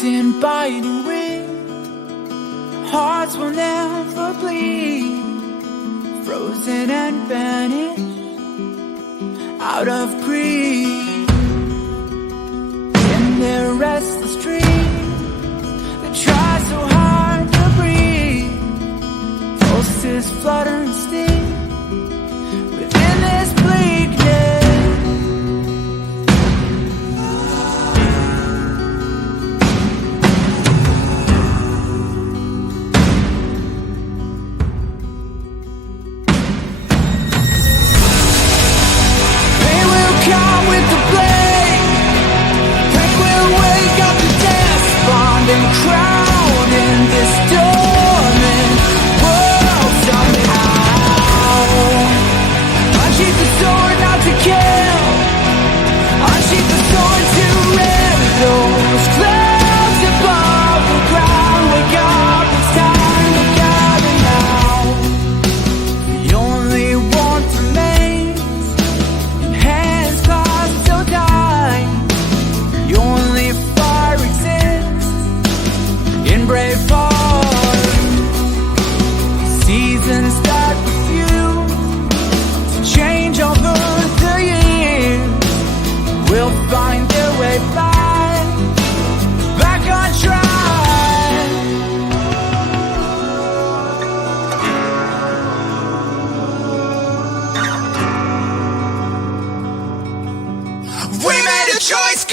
Trapped in biting wind, hearts will never bleed, frozen and vanished out of greed. In their restless dreams, they try so hard to breathe. Pulses flutter and sting within this bleakness. And crowned in this dormant world somehow. Unsheath the sword not to kill, unsheath the sword to rend those clouds above the ground. Wake up, it's time to gather now. The only warmth remains in hands clasped till dying. The only fire exists in brave hearts. Seasons that refuse to change over the years will find their way back on track. We made a choice.